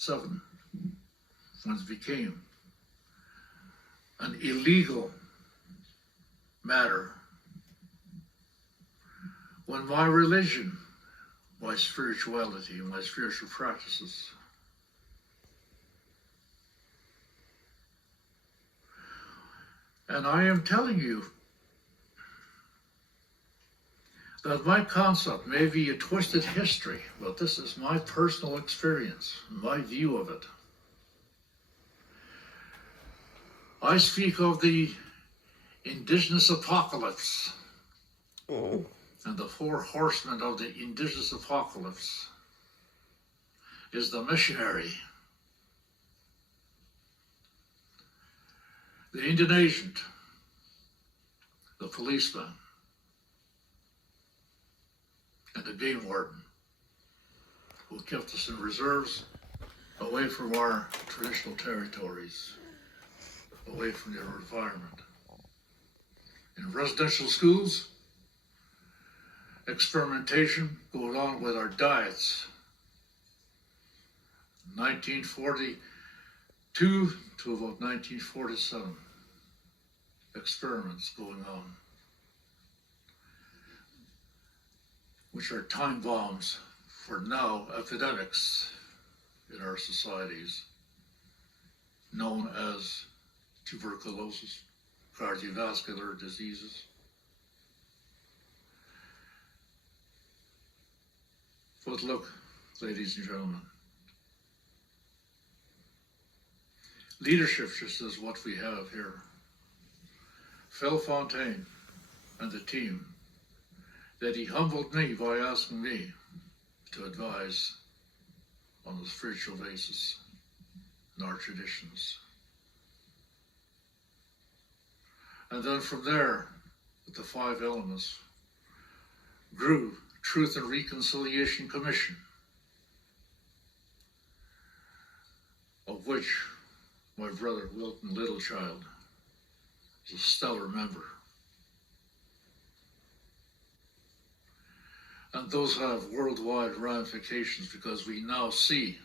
7, when it became an illegal matter, when my religion, my spirituality, my spiritual practices and I am telling you that my concept may be a twisted history, but this is my personal experience, my view of it. I speak of the indigenous apocalypse and the 4 horsemen of the indigenous apocalypse is the missionary, the Indian agent, the policeman, and the game warden who kept us in reserves away from our traditional territories, away from their environment. In residential schools, experimentation goes on with our diets. 1942 to about 1947, experiments going on, which are time bombs for now epidemics in our societies, known as tuberculosis, cardiovascular diseases. But look, ladies and gentlemen, leadership just is what we have here. Phil Fontaine and the team, that he humbled me by asking me to advise on a spiritual basis in our traditions. And then from there, with the 5 elements, grew Truth and Reconciliation Commission, of which my brother Wilton Littlechild is a stellar member. And those have worldwide ramifications because we now see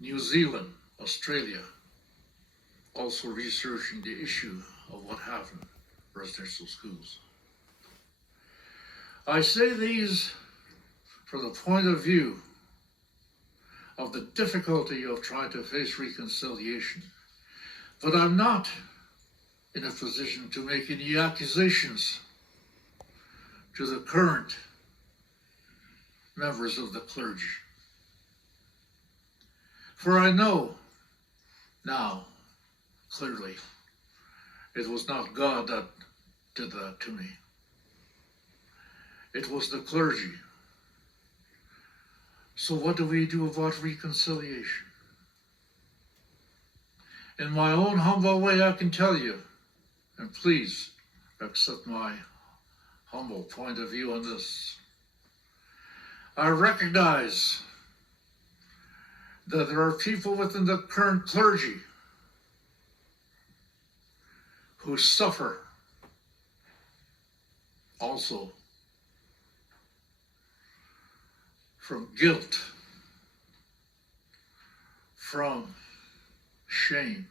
New Zealand, Australia, also researching the issue of what happened in residential schools. I say these from the point of view of the difficulty of trying to face reconciliation, but I'm not in a position to make any accusations to the current members of the clergy. For I know now clearly it was not God that did that to me. It was the clergy. So what do we do about reconciliation? In my own humble way, I can tell you, and please accept my humble point of view on this. I recognize that there are people within the current clergy who suffer also from guilt, from shame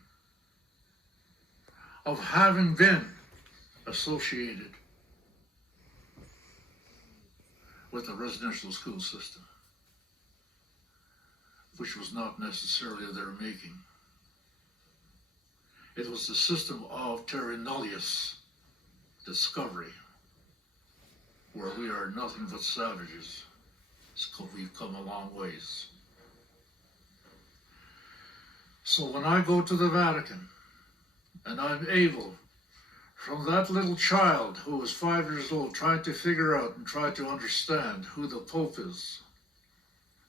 of having been associated with the residential school system, which was not necessarily of their making. It was the system of terra nullius, discovery, where we are nothing but savages. We've come a long ways. So when I go to the Vatican and I'm able, from that little child who was 5 years old, trying to figure out and try to understand who the Pope is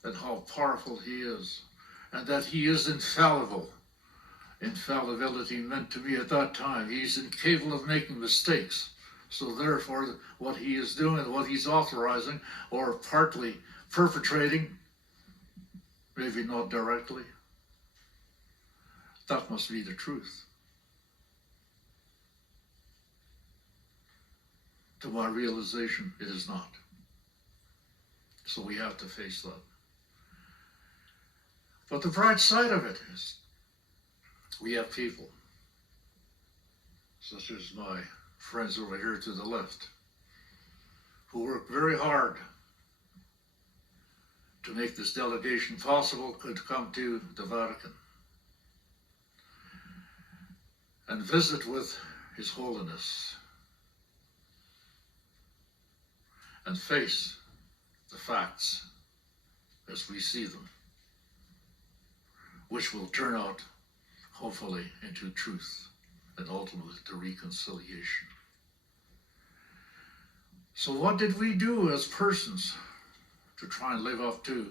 and how powerful he is, and that he is infallible. Infallibility meant to me at that time, he's incapable of making mistakes. So therefore, what he is doing, what he's authorizing, or partly perpetrating, maybe not directly, that must be the truth. To my realization, it is not. So we have to face that. But the bright side of it is we have people, such as my friends over here to the left, who work very hard to make this delegation possible, could come to the Vatican and visit with His Holiness and face the facts as we see them, which will turn out, hopefully, into truth and ultimately to reconciliation. So what did we do as persons to try and live up to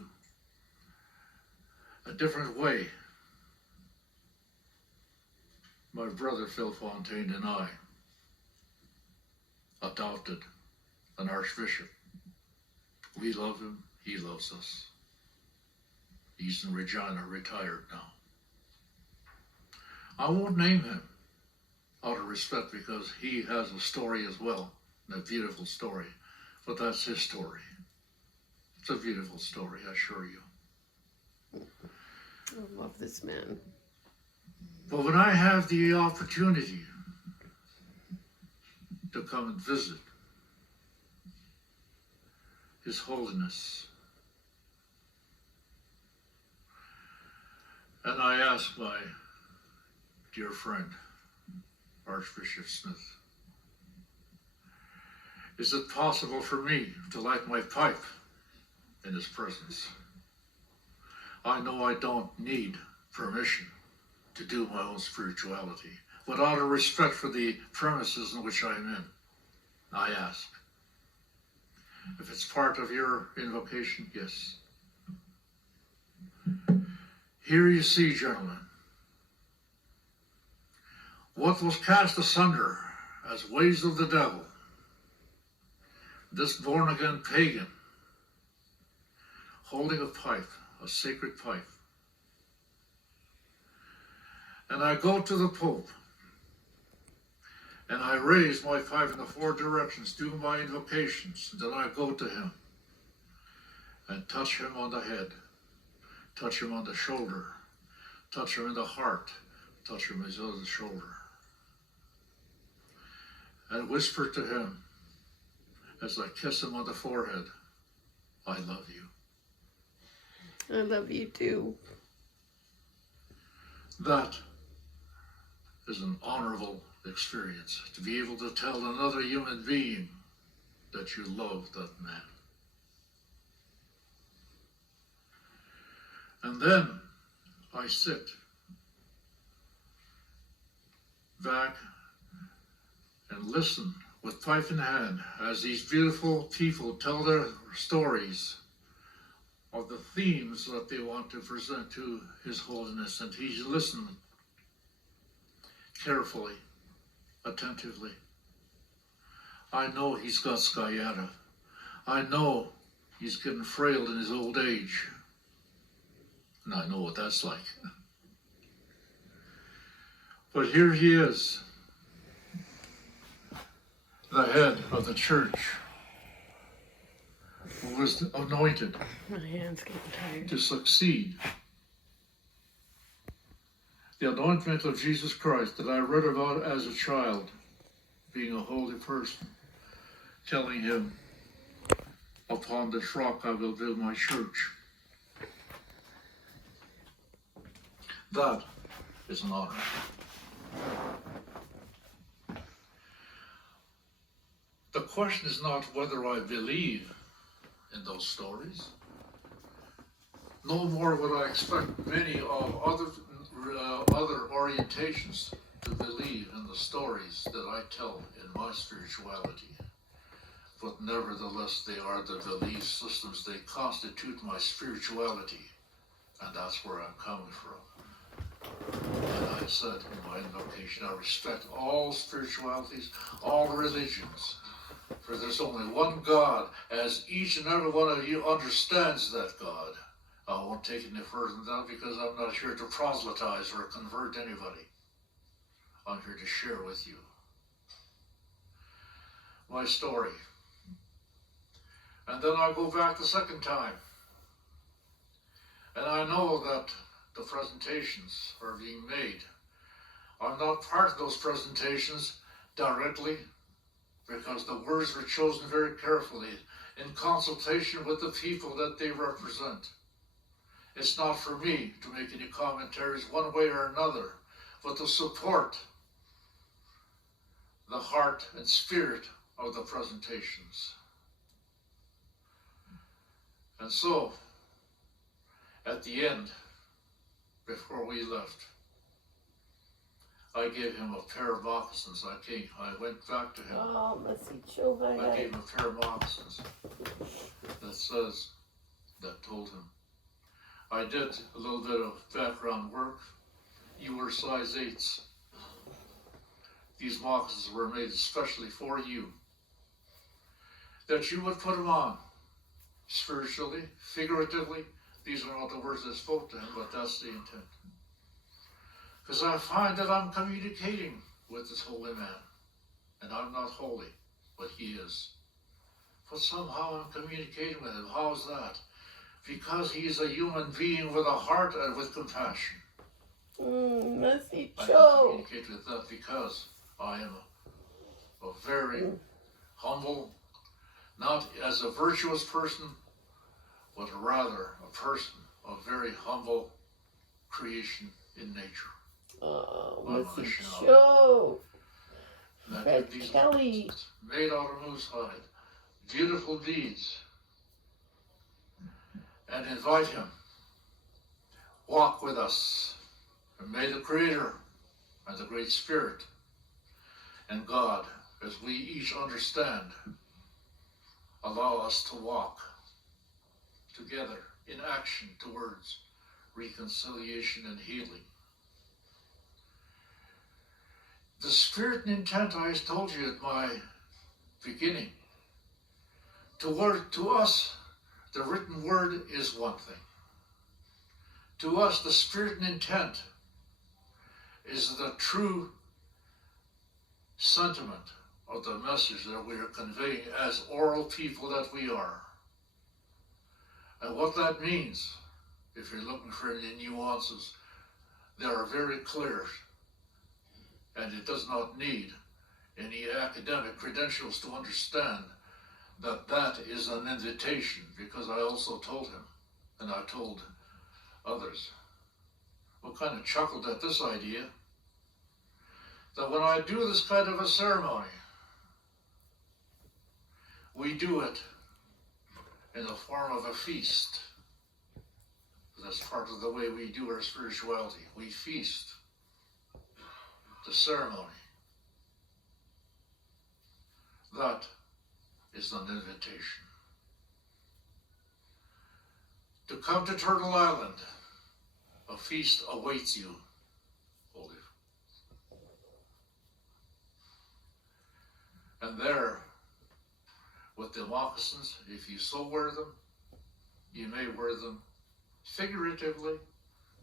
a different way? My brother Phil Fontaine and I adopted an archbishop. We love him, he loves us. He's in Regina, retired now. I won't name him out of respect because he has a story as well, a beautiful story, but that's his story. It's a beautiful story, I assure you. I love this man. But when I have the opportunity to come and visit His Holiness, and I ask my dear friend, Archbishop Smith, is it possible for me to light my pipe in his presence? I know I don't need permission to do my own spirituality, but out of respect for the premises in which I'm in, I ask. If it's part of your invocation, yes. Here you see, gentlemen, what was cast asunder as ways of the devil, this born-again pagan, holding a pipe, a sacred pipe. And I go to the Pope, and I raise my pipe in the four directions, do my invocations, and then I go to him and touch him on the head, touch him on the shoulder, touch him in the heart, touch him on his other shoulder, and whisper to him as I kiss him on the forehead, I love you. I love you too. That is an honorable experience, to be able to tell another human being that you love that man. And then I sit back and listen with pipe in hand as these beautiful people tell their stories of the themes that they want to present to His Holiness, and he's listening carefully, attentively. I know he's got sciatica. I know he's getting frail in his old age. And I know what that's like. But here he is, the head of the church, who was anointed My hand's getting tired. to succeed. The anointment of Jesus Christ that I read about as a child, being a holy person, telling him, upon this rock I will build my church. That is an honor. The question is not whether I believe in those stories. No more would I expect many of other orientations to believe in the stories that I tell in my spirituality. But nevertheless, they are the belief systems. They constitute my spirituality. And that's where I'm coming from. And I said in my invocation, I respect all spiritualities, all religions. For there's only one God, as each and every one of you understands that God. I won't take it any further than that because I'm not here to proselytize or convert anybody. I'm here to share with you my story. And then I go back the second time. And I know that the presentations are being made. I'm not part of those presentations directly because the words were chosen very carefully in consultation with the people that they represent. It's not for me to make any commentaries one way or another, but to support the heart and spirit of the presentations. And so, at the end, before we left, I gave him a pair of moccasins. I went back to him. Oh, Masicho, I gave him a pair of moccasins that told him. I did a little bit of background work. You were size 8s. These moccasins were made especially for you. That you would put them on, spiritually, figuratively. These are not the words I spoke to him, but that's the intent. Because I find that I'm communicating with this holy man. And I'm not holy, but he is. But somehow I'm communicating with him. How is that? Because he is a human being with a heart and with compassion. I Masicho. can communicate with that because I am a very humble, not as a virtuous person, but rather a person of very humble creation in nature. Oh, I'm Masicho. And I Fred did these Kelly. moccasins made out of moose hide, beautiful beads, and invite him, walk with us, and may the Creator and the Great Spirit and God, as we each understand, allow us to walk together in action towards reconciliation and healing. The spirit and intent I told you at my beginning, to us, the written word is one thing. To us, the spirit and intent is the true sentiment of the message that we are conveying as oral people that we are. And what that means, if you're looking for any nuances, they are very clear. And it does not need any academic credentials to understand that that is an invitation, because I also told him, and I told others, who kind of chuckled at this idea, that when I do this kind of a ceremony, we do it in the form of a feast. That's part of the way we do our spirituality. We feast. The ceremony. That is an invitation. To come to Turtle Island, a feast awaits you, Olive. And there, with the moccasins, if you so wear them, you may wear them figuratively,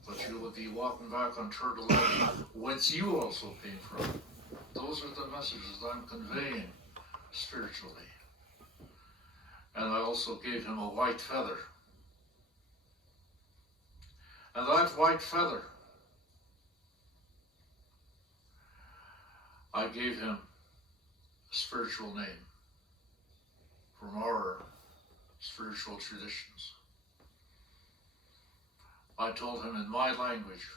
but you will be walking back on Turtle Island, whence you also came from. Those are the messages I'm conveying spiritually. And I also gave him a white feather. And that white feather, I gave him a spiritual name from our spiritual traditions. I told him in my language,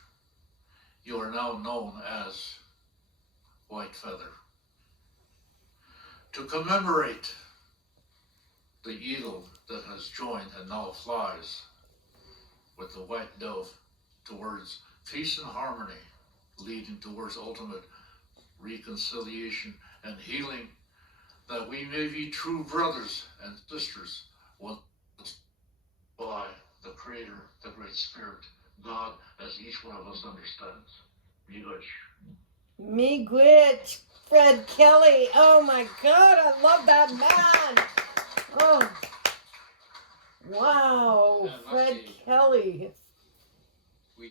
you are now known as White Feather. To commemorate the eagle that has joined and now flies with the white dove towards peace and harmony, leading towards ultimate reconciliation and healing, that we may be true brothers and sisters once by the Creator, the Great Spirit, God, as each one of us understands. Me Miigwech, Fred Kelly. Oh my God, I love that man. Oh, wow, Yeah, Fred lucky. Kelly.